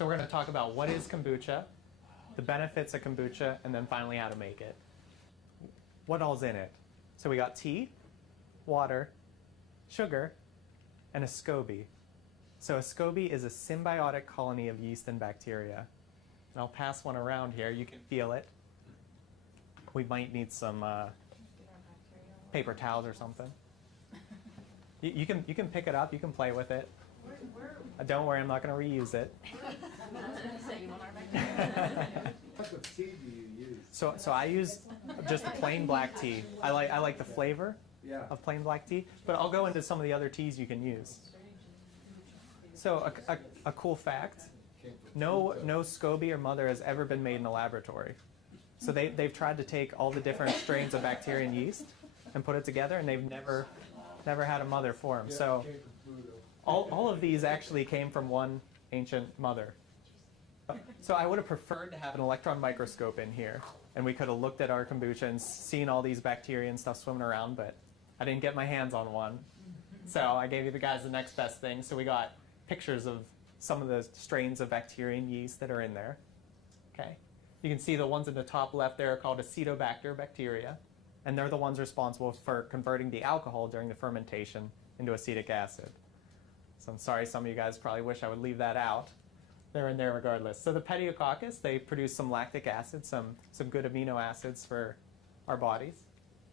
So we're going to talk about what is kombucha, the benefits of kombucha, and then finally how to make it. What all's in it? So we got tea, water, sugar, and a SCOBY. So a SCOBY is a symbiotic colony of yeast and bacteria. And I'll pass one around here. You can feel it. We might need some paper towels or something. You can pick it up. You can play with it. Don't worry, I'm not going to reuse it. What type of tea do you use? So I use just plain black tea. I like the flavor of plain black tea, but I'll go into some of the other teas you can use. So a cool fact, no SCOBY or mother has ever been made in a laboratory. So they've tried to take all the different strains of bacteria and yeast and put it together, and they've never had a mother form. So all of these actually came from one ancient mother. So I would have preferred to have an electron microscope in here, and we could have looked at our kombucha and seen all these bacteria and stuff swimming around, but I didn't get my hands on one. So I gave you the guys the next best thing. So we got pictures of some of the strains of bacteria and yeast that are in there. Okay. You can see the ones in the top left there are called Acetobacter bacteria, and they're the ones responsible for converting the alcohol during the fermentation into acetic acid. So I'm sorry, some of you guys probably wish I would leave that out. They're in there regardless. So the Pediococcus, they produce some lactic acid, some good amino acids for our bodies.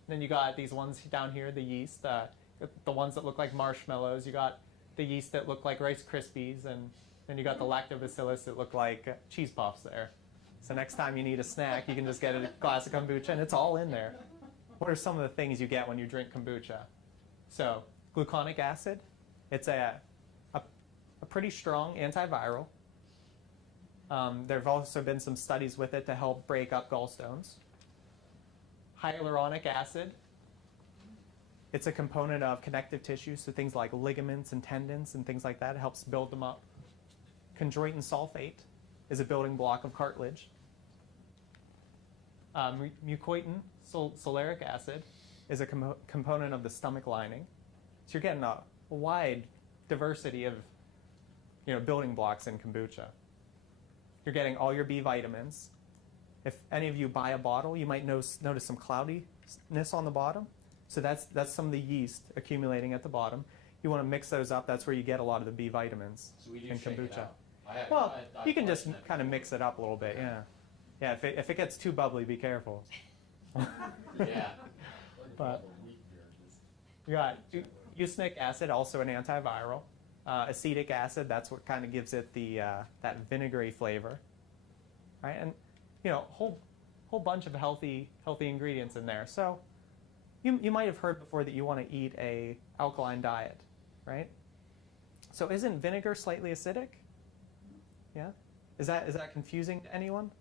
And then you got these ones down here, the yeast, the ones that look like marshmallows. You got the yeast that look like Rice Krispies, and then you got the lactobacillus that look like cheese puffs there. So next time you need a snack, you can just get a glass of kombucha, and it's all in there. What are some of the things you get when you drink kombucha? So gluconic acid, it's a pretty strong antiviral. There have also been some studies with it to help break up gallstones. Hyaluronic acid, it's a component of connective tissue, so things like ligaments and tendons and things like that. It helps build them up. Chondroitin sulfate is a building block of cartilage. Mucoitin solaric acid is a component of the stomach lining. So you're getting a wide diversity of building blocks in kombucha. You're getting all your B vitamins. If any of you buy a bottle, you might notice some cloudiness on the bottom. So that's some of the yeast accumulating at the bottom. You want to mix those up. That's where you get a lot of the B vitamins so we do in shake kombucha. It out. Well, you can just kind of mix it up a little bit, yeah. Yeah, if it gets too bubbly, be careful. Yeah. But you got eosinic acid, also an antiviral. Acetic acid, that's what kind of gives it the that vinegary flavor, right? And whole bunch of healthy ingredients in there. So you might have heard before that you want to eat a alkaline diet, right? So isn't vinegar slightly acidic? Yeah, is that confusing to anyone?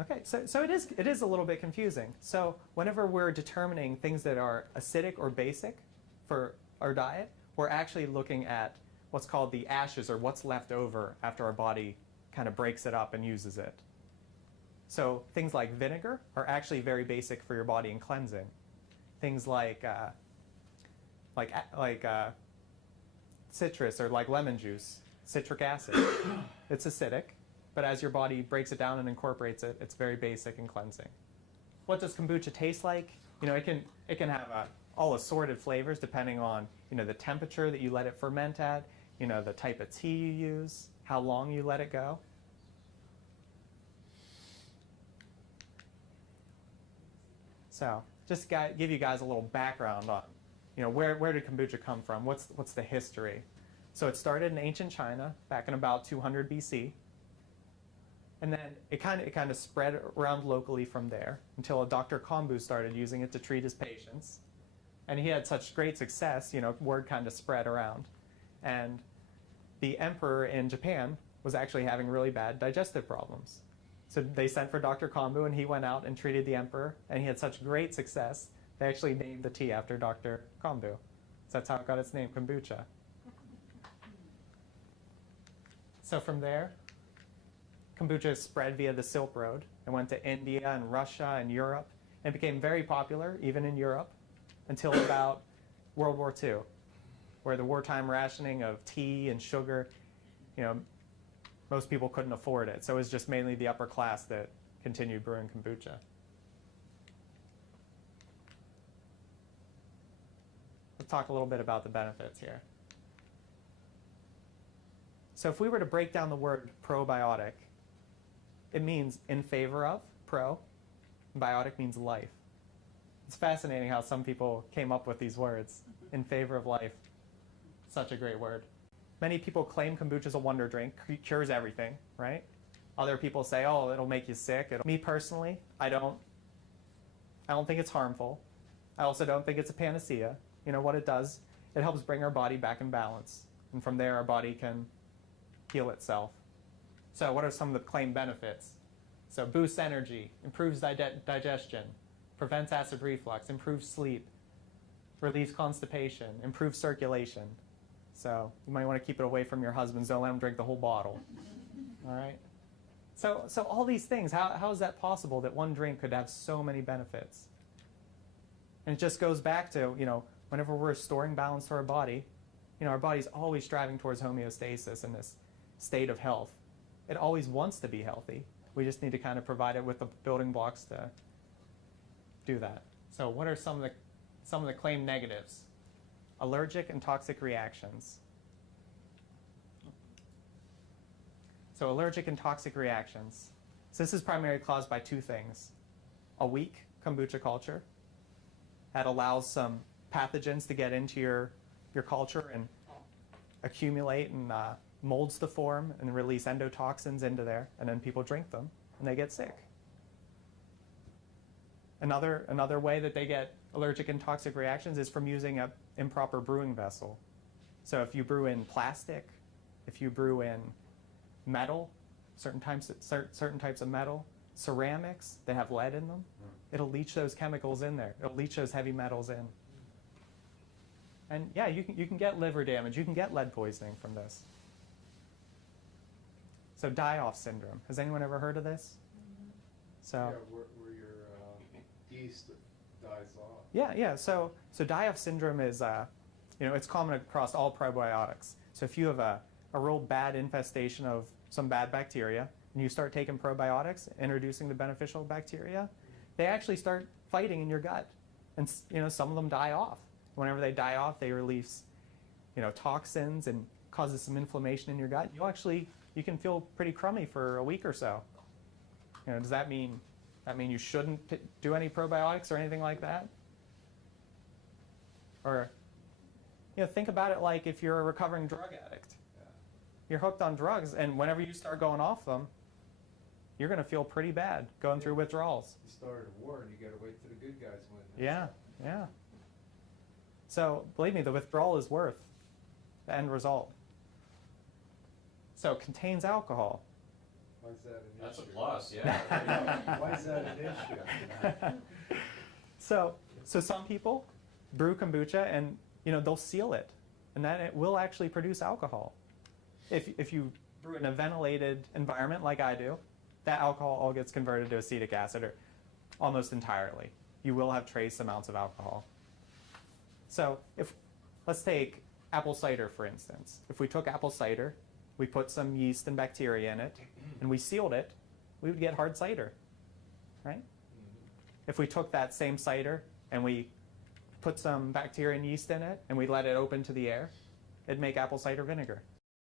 Okay, so it is a little bit confusing. So whenever we're determining things that are acidic or basic for our diet, we're actually looking at what's called the ashes, or what's left over after our body kind of breaks it up and uses it. So things like vinegar are actually very basic for your body in cleansing. Things like citrus or like lemon juice, citric acid, it's acidic. But as your body breaks it down and incorporates it, it's very basic and cleansing. What does kombucha taste like? It can have all assorted flavors depending on the temperature that you let it ferment at, the type of tea you use, how long you let it go. So just give you guys a little background on where did kombucha come from? What's the history? So it started in ancient China back in about 200 BC. And then it kind of spread around locally from there until Dr. Kombu started using it to treat his patients. And he had such great success, word kind of spread around. And the emperor in Japan was actually having really bad digestive problems. So they sent for Dr. Kombu, and he went out and treated the emperor, and he had such great success, they actually named the tea after Dr. Kombu. So that's how it got its name, kombucha. So from there, kombucha spread via the Silk Road and went to India and Russia and Europe, and became very popular, even in Europe, until about World War II. where the wartime rationing of tea and sugar, most people couldn't afford it. So it was just mainly the upper class that continued brewing kombucha. Let's talk a little bit about the benefits here. So if we were to break down the word probiotic, it means in favor of, pro. Biotic means life. It's fascinating how some people came up with these words. In favor of life. Such a great word. Many people claim kombucha is a wonder drink, cures everything, right? Other people say, oh, it'll make you sick. Me personally, I don't think it's harmful. I also don't think it's a panacea. What it does, it helps bring our body back in balance. And from there, our body can heal itself. So what are some of the claimed benefits? So boosts energy, improves digestion, prevents acid reflux, improves sleep, relieves constipation, improves circulation. So you might want to keep it away from your husbands. Don't let them drink the whole bottle. All right? So all these things, how is that possible that one drink could have so many benefits? And it just goes back to, whenever we're restoring balance to our body, our body's always striving towards homeostasis and this state of health. It always wants to be healthy. We just need to kind of provide it with the building blocks to do that. So what are some of the claimed negatives? Allergic and toxic reactions. So allergic and toxic reactions. So this is primarily caused by two things. A weak kombucha culture that allows some pathogens to get into your culture and accumulate and molds to form and release endotoxins into there, and then people drink them and they get sick. Another way that they get allergic and toxic reactions is from using an improper brewing vessel. So if you brew in plastic, if you brew in metal, certain types of metal, ceramics that have lead in them, it'll leach those chemicals in there. It'll leach those heavy metals in. And yeah, you can get liver damage. You can get lead poisoning from this. So die-off syndrome. Has anyone ever heard of this? So Yeah, where your yeast dies off. yeah. So die-off syndrome is it's common across all probiotics. So if you have a real bad infestation of some bad bacteria and you start taking probiotics, introducing the beneficial bacteria, they actually start fighting in your gut, and some of them die off. Whenever they die off, they release toxins and causes some inflammation in your gut. You can feel pretty crummy for a week or so. Does that mean you shouldn't do any probiotics or anything like that? Or think about it like if you're a recovering drug addict. Yeah. You're hooked on drugs, and whenever you start going off them, you're going to feel pretty bad going through withdrawals. You started a war and you got to wait till the good guys win. Yeah. So believe me, the withdrawal is worth the end result. So it contains alcohol. Why is that an That's a issue? plus, yeah. Why is that an issue? So some people brew kombucha and they'll seal it, and then it will actually produce alcohol. If you brew in a ventilated environment like I do, that alcohol all gets converted to acetic acid, or almost entirely. You will have trace amounts of alcohol. So let's take apple cider, for instance. If we took apple cider, we put some yeast and bacteria in it, and we sealed it, we would get hard cider, right? If we took that same cider and we put some bacteria and yeast in it, and we let it open to the air, it'd make apple cider vinegar.